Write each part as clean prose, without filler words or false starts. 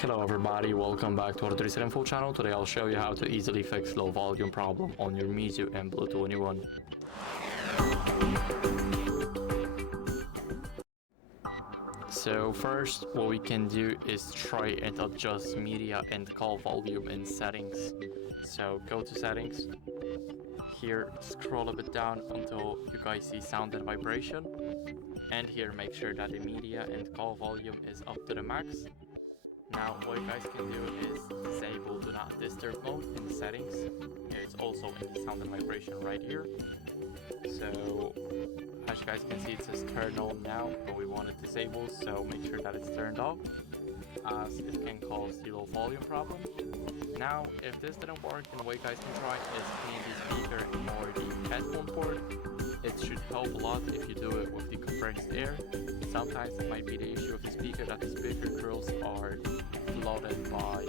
Hello everybody, welcome back to HardReset.Info channel. Today I'll show you how to easily fix low volume problem on your MEIZU mBlu 21. So first, what we can do is try and adjust media and call volume in settings. So go to settings, here scroll a bit down until you guys see sound and vibration, and here make sure that the media and call volume is up to the max. Now what you guys can do is disable do not disturb mode in the settings. It's also in the sound and vibration right here. So as you guys can see, it says turn on now, but we want it disabled, so make sure that it's turned off, as it can cause the low volume problem. Now if this didn't work, then what you guys can try is clean the speaker or the headphone port. It should help a lot if you do it with the compressed air. Sometimes it might be the issue of the speaker that the speaker grills are flooded by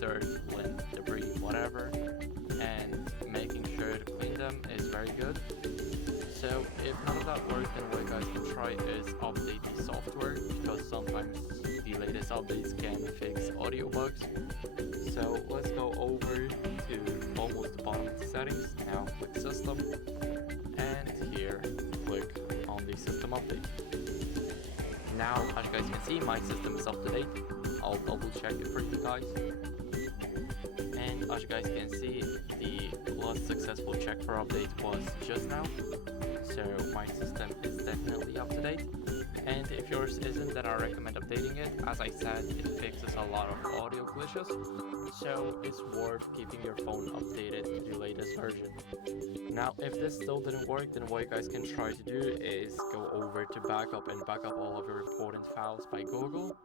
dirt, wind, debris, whatever, and making sure to clean them is very good. So if none of that works, then what you guys can try is update the software, because sometimes the latest updates can fix audio bugs. So let's go over to almost the bottom of the settings. Now click system, and here click on the system update. Now as you guys can see, my system is up to date. I'll double check it for you guys. And as you guys can see, the last successful check for update was just now. So my system is definitely up to date. And if yours isn't, then I recommend updating it. As I said, it fixes a lot of audio glitches, so it's worth keeping your phone updated to the latest version. Now if this still didn't work, then what you guys can try to do is go over to backup and back up all of your important files by Google,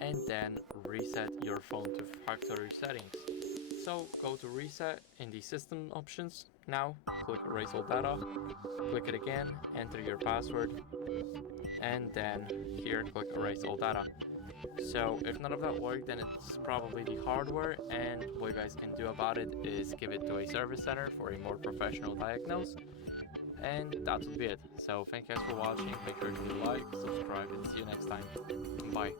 and then reset your phone to factory settings. So go to reset in the system options. Now click erase all data, click it again, enter your password, and then here click erase all data. So if none of that worked, then it's probably the hardware, and what you guys can do about it is give it to a service center for a more professional diagnose, and that would be it. So thank you guys for watching. Make sure to like, subscribe, and see you next time. Bye.